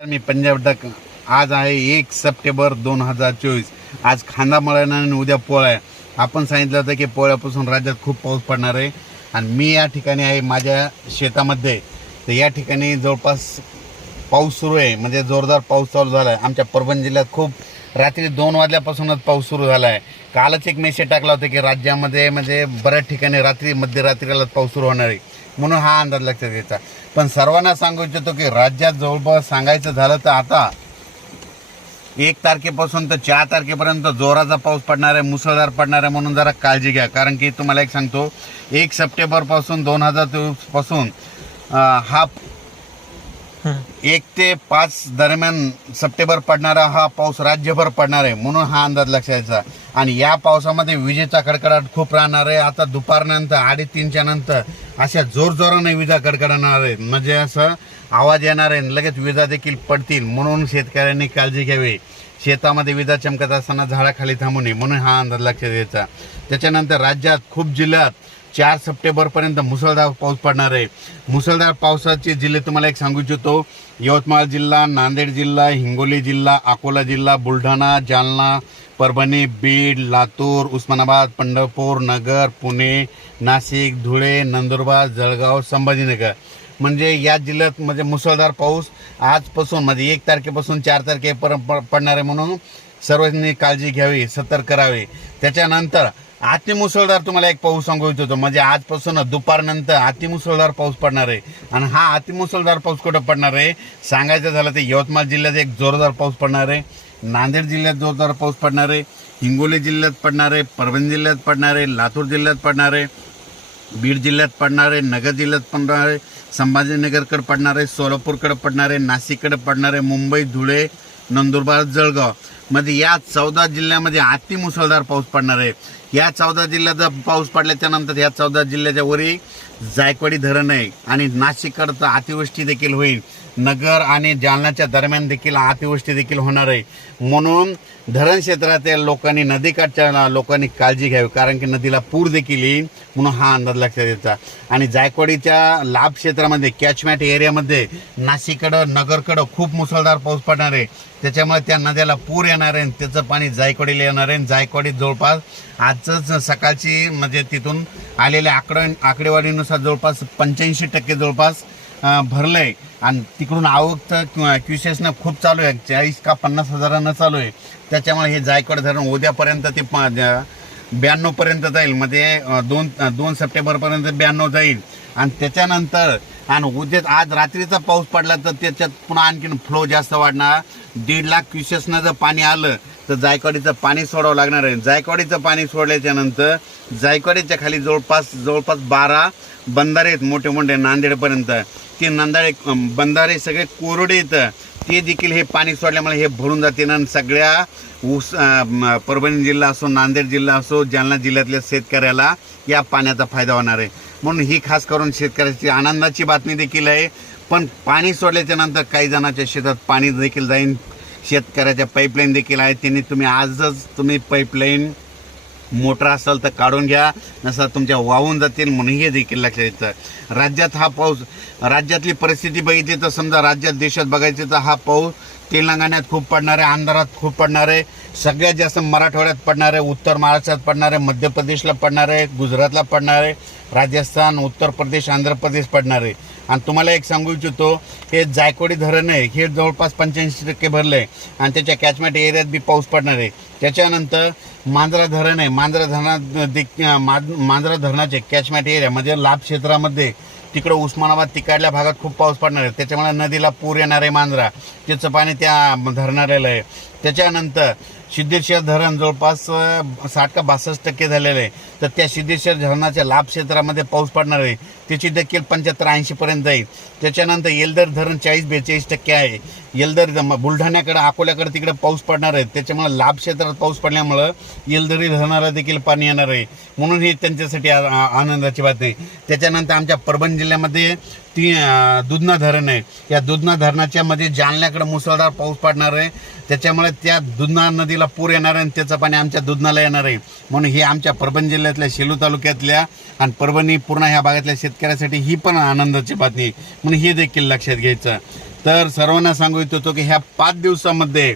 मी Punjab duck. आज आहे 1 September 2024. आज खांदा मळणं आणि उद्या पोळ्या. आपण सांगितलं होतं की पोळ्यापासून राज्यात खूप पाऊस पडणार आहे आणि मी या ठिकाणी आहे माझ्या शेतामध्ये. तर या ठिकाणी जवळपास पाऊस सुरू आहे, म्हणजे जोरदार पाऊस चालू झाला आहे. आमच्या परभणी जिल्ह्यात खूप रात्री 2 वाजल्यापासूनच पाऊस सुरू झाला आहे. कालच एक मेसेज टाकला होता की राज्यामध्ये म्हणजे बऱ्याच ठिकाणी मध्यरात्रीला पाऊस सुरू होणार आहे, म्हणून हा अंदाज लक्षात घ्यायचा. पण सर्वांना सांगू इच्छितो की राज्यात जवळपास सांगायचं झालं तर आता 1 तारखेपासून तर 4 तारखेपर्यंत जोराचा पाऊस पडणार आहे, मुसळधार पडणार आहे. म्हणून जरा काळजी घ्या. कारण की तुम्हाला एक सांगतो, 1 सप्टेंबरपासून 2024 पासून हा 1 ते 5 दरम्यान सप्टेंबर पडणारा हा पाऊस राज्यभर पडणार आहे, म्हणून हा अंदाज लक्षायचा. आणि या पावसामध्ये विजेचा कडकडाट खूप राहणार आहे. आता दुपारनंतर 3:30च्या नंतर अशा जोरजोराने विजा कडकडणार आहेत, म्हणजे असं आवाज येणार आहे, लगेच विजा देखील पडतील. म्हणून शेतकऱ्यांनी काळजी घ्यावी. शेतामध्ये विजा चमकत असताना झाडाखाली थांबू नये, म्हणून हा अंदाज लक्षात घ्यायचा. त्याच्यानंतर राज्यात खूप जिल्ह्यात 4 सप्टेंबरपर्यंत मुसळधार पाऊस पडणार आहे. मुसळधार पावसाचे जिल्हे तुम्हाला एक सांगू इच्छितो: यवतमाळ जिल्हा, नांदेड जिल्हा, हिंगोली जिल्हा, अकोला जिल्हा, बुलढाणा, जालना, परभणी, बीड, लातूर, उस्मानाबाद, पंढरपूर, नगर, पुणे, नाशिक, धुळे, नंदुरबार, जळगाव, संभाजीनगर. म्हणजे या जिल्ह्यात म्हणजे मुसळधार पाऊस आजपासून म्हणजे 1 तारखेपासून 4 तारखेपर्यंत पडणार आहे, म्हणून सर्वांनी काळजी घ्यावी, सतर्क करावे. त्याच्यानंतर अतिमुसळधार तुम्हाला एक पाऊस सांगू इच्छितो, म्हणजे आजपासून दुपारनंतर अतिमुसळधार पाऊस पडणार आहे. आणि हा अतिमुसळधार पाऊस कुठं पडणार आहे सांगायचं झालं तर यवतमाळ जिल्ह्यात एक जोरदार पाऊस पडणार आहे, नांदेड जिल्ह्यात जोरदार पाऊस पडणार आहे, हिंगोली जिल्ह्यात पडणार आहे, परभणी जिल्ह्यात पडणार आहे, लातूर जिल्ह्यात पडणार आहे, बीड जिल्ह्यात पडणार आहे, नगर जिल्ह्यात पडणार आहे, संभाजीनगरकडे पडणार आहे, सोलापूरकडे पडणार आहे, नाशिककडे पडणार आहे, मुंबई, धुळे, नंदुरबार, जळगाव मध्ये या 14 जिल्ह्यामध्ये अतिमुसळधार पाऊस पडणार आहे. या 14 जिल्ह्याचा पाऊस पडल्याच्या नंतर या 14 जिल्ह्याच्या वरी जायकवाडी धरण आहे आणि नाशिककडचं अतिवृष्टी देखील होईल. नगर आणि जालन्याच्या दरम्यान देखील अतिवृष्टी देखील होणार आहे. म्हणून धरण क्षेत्रातील लोकांनी, नदीकाठच्या लोकांनी काळजी घ्यावी, कारण की नदीला पूर देखील येईल, म्हणून हा अंदाज लक्षात घ्यायचा. आणि जायकवाडीच्या लाभ क्षेत्रामध्ये, कॅचमॅट एरियामध्ये नाशिककडं, नगरकडं खूप मुसळधार पाऊस पडणार आहे. त्याच्यामुळे त्या नद्याला पूर येणार आहे, त्याचं पाणी जायकवाडीला येणार आहे. जायकवाडीत जवळपास आजच सकाळची म्हणजे तिथून आलेल्या आकडेवारीनुसार जवळपास 85% जवळपास भरलंय. आणि तिकडून आवक तर क्युसेसनं खूप चालू आहे, 40 का 50 हजारांना चालू आहे. त्याच्यामुळे हे जायकवाड धरण उद्यापर्यंत ते 92 जाईल, म्हणजे 2 सप्टेंबरपर्यंत 92 जाईल. आणि त्याच्यानंतर आणि उद्या आज रात्रीचा पाऊस पडला तर त्याच्यात पुन्हा आणखीन फ्लो जास्त वाढणार. 1.5 लाख क्युसेसनं जर पाणी आलं तर जायकवाडीचं पाणी सोडावं लागणार आहे. जायकवाडीचं पाणी सोडल्याच्या नंतर जायकवाडीच्या खाली जवळपास 12 बंधारे आहेत, मोठे मोठे, नांदेडपर्यंत. ते बंधारे सगळे कोरडे येतं, ते देखील हे पाणी सोडल्यामुळे हे भरून जाते. आणि सगळ्या परभणी जिल्हा असो, नांदेड जिल्हा असो, जालना जिल्ह्यातल्या शेतकऱ्याला या पाण्याचा फायदा होणार आहे. म्हणून ही खास करून शेतकऱ्याची आनंदाची बातमी देखील आहे. पण पाणी सोडल्याच्या नंतर काही जणांच्या शेतात पाणी देखील जाईल. शेतकऱ्याच्या पाईपलाईन देखील आहे, त्यांनी तुम्ही आजच पाईपलाईन मोटर असेल तर काढून घ्या, नसं तुमच्या वाहून जातील, म्हणून हे देखील लक्षात येतं. राज्यात हा पाऊस, राज्यातली परिस्थिती बघितली तर समजा राज्यात देशात बघायचं तर हा पाऊस तेलंगणात खूप पडणार आहे, आंध्रात खूप पडणार आहे, सगळ्यात जास्त मराठवाड्यात पडणार आहे, उत्तर महाराष्ट्रात पडणार आहे, मध्य प्रदेशला पडणार आहे, गुजरातला पडणार आहे, राजस्थान, उत्तर प्रदेश, आंध्र प्रदेश पडणार आहे. आणि तुम्हाला एक सांगू इच्छितो, हे जायकवाडी धरण आहे, हे जवळपास 85% भरलं आहे आणि त्याच्या कॅचमेंट एरियात बी पाऊस पडणार आहे. त्याच्यानंतर मांजरा धरण आहे, मांजरा धरणाचे कॅचमेंट एरिया म्हणजे लाभ क्षेत्रामध्ये तिकडं उस्मानाबाद तिकडल्या भागात खूप पाऊस पडणार आहे. त्याच्यामुळे नदीला पूर येणार आहे. मांजरा त्याचं पाणी त्या धरणाऱ्याला आहे. त्याच्यानंतर सिद्धेश्वर धरण जवळपास 60 का 62% झालेलं आहे, तर त्या सिद्धेश्वर धरणाच्या लाभ क्षेत्रामध्ये पाऊस पडणार आहे, त्याची देखील 75-80% जाईल. त्याच्यानंतर येलदर धरण 40-42% आहे. येलदर बुलढाण्याकडे, अकोल्याकडे तिकडे पाऊस पडणार आहे. त्याच्यामुळे लाभ क्षेत्रात पाऊस पडल्यामुळं येलदरी धरणाला देखील पाणी येणार आहे, म्हणून ही त्यांच्यासाठी आनंदाची बात आहे. त्याच्यानंतर आमच्या परभणी जिल्ह्यामध्ये दुधना धरण आहे. या दुधना धरणाच्या मध्ये जालन्याकडे मुसळधार पाऊस पडणार आहे, त्याच्यामुळे त्या दुधना नदीला पूर येणार आहे आणि त्याचं पाणी आमच्या दुधनाला येणार आहे. म्हणून हे आमच्या परभणी जिल्ह्यातल्या सेलू तालुक्यातल्या आणि परभणी पूर्ण ह्या भागातल्या शेतकऱ्यासाठी ही पण आनंदाची बातमी, म्हणून हे देखील लक्षात घ्यायचं. तर सर्वांना सांगू इच्छितो की ह्या 5 दिवसामध्ये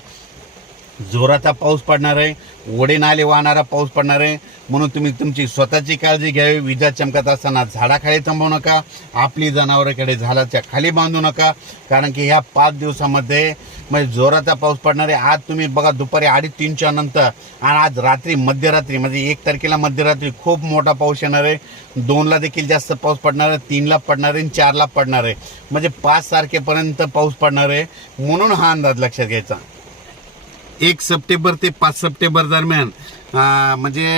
जोराचा पाऊस पडणार आहे, ओढे नाले वाहणारा पाऊस पडणार आहे. म्हणून तुम्ही तुमची स्वतःची काळजी घ्यावी. विजा चमकत असताना झाडाखाली थांबवू नका, आपली जनावरांकडे झाडाच्या खाली बांधू नका, कारण की ह्या 5 दिवसामध्ये म्हणजे जोराचा पाऊस पडणार आहे. आज तुम्ही बघा दुपारी 2:30-3च्या नंतर आणि आज रात्री मध्यरात्री म्हणजे 1 तारखेला मध्यरात्री खूप मोठा पाऊस येणार आहे. 2ला देखील जास्त पाऊस पडणार आहे, 3ला पडणार आहे, 4ला पडणार आहे. म्हणजे 5 तारखेपर्यंत पाऊस पडणार आहे. म्हणून हा अंदाज लक्षात घ्यायचा. 1 सप्टेंबर ते 5 सप्टेंबर दरम्यान म्हणजे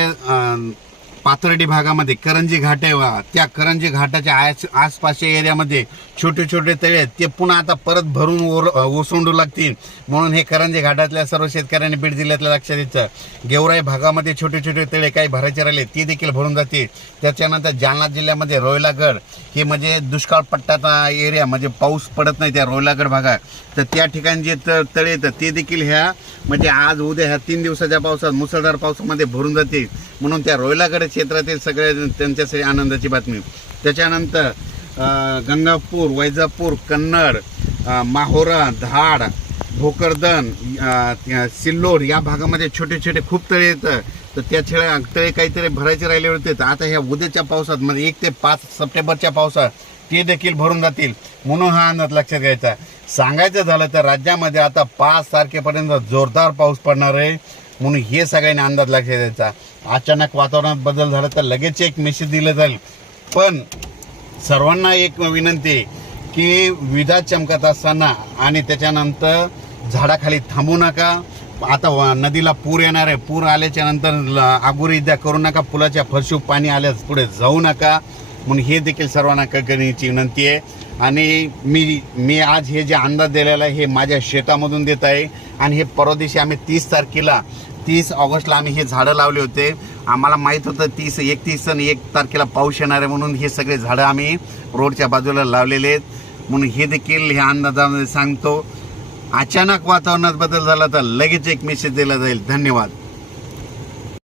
पाथर्डी भागामध्ये करंजी घाट आहे, त्या करंजी घाटाच्या आसपासच्या एरियामध्ये छोटे छोटे तळे आहेत, ते पुन्हा आता परत भरून ओसंडू लागतील. म्हणून हे करंजी घाटातल्या सर्व शेतकऱ्यांनी बीड जिल्ह्यातल्या लक्षात द्यायचं. गेवराई भागामध्ये छोटे छोटे तळे काही भरायचे राहिले ते देखील भरून जातील. त्याच्यानंतर जालना जिल्ह्यामध्ये रोयलागड हे म्हणजे दुष्काळ पट्ट्याचा एरिया, म्हणजे पाऊस पडत नाही त्या रोयलागड भागात, तर त्या ठिकाणी जे तळे येतात ते देखील ह्या म्हणजे आज उद्या ह्या 3 दिवसाच्या पावसात मुसळधार पावसामध्ये भरून जातील. म्हणून त्या रोयलागड क्षेत्रातील सगळे त्यांच्यासाठी आनंदाची बातमी. त्याच्यानंतर गंगापूर, वैजापूर, कन्नड, माहोरा, धाड, भोकरदन, सिल्लोड या भागामध्ये छोटे छोटे खूप तळे येतं. तर त्या तळे काहीतरी भरायचे राहिले होते, तर आता ह्या उद्याच्या पावसात म्हणजे 1 ते 5 सप्टेंबरच्या पावसात ते देखील भरून जातील. म्हणून हा अंदाज लक्षात घ्यायचा. सांगायचं झालं तर राज्यामध्ये आता 5 तारखेपर्यंत जोरदार पाऊस पडणार आहे. म्हणून हे सगळ्यांनी अंदाज लक्षात द्यायचा. अचानक वातावरणात बदल झाला तर लगेच एक मेसेज दिलं जाईल. पण सर्वांना एक विनंती की विजा चमकत असताना आणि त्याच्यानंतर झाडाखाली थांबू नका. आता नदीला पूर येणार आहे, पूर आल्याच्या नंतर आगुरी द्या करू नका, पुलाच्या फरशी पाणी आल्यास पुढे जाऊ नका. म्हणून हे देखील सर्वांना करण्याची विनंती आहे. आणि मी आज हे जे अंदाज दिलेला आहे हे माझ्या शेतामधून देत आहे. आणि हे परवा दिवशी आम्ही 30 ऑगस्टला आम्ही हे झाडं लावले होते. आम्हाला माहीत होतं 31 आणि 1 तारखेला पाऊस येणार आहे, म्हणून हे सगळे झाडं आम्ही रोडच्या बाजूला लावलेले आहेत. म्हणून हे देखील ह्या अंदाजामध्ये सांगतो. अचानक वातावरणात बदल झाला तर लगेच एक मेसेज दिला जाईल. धन्यवाद.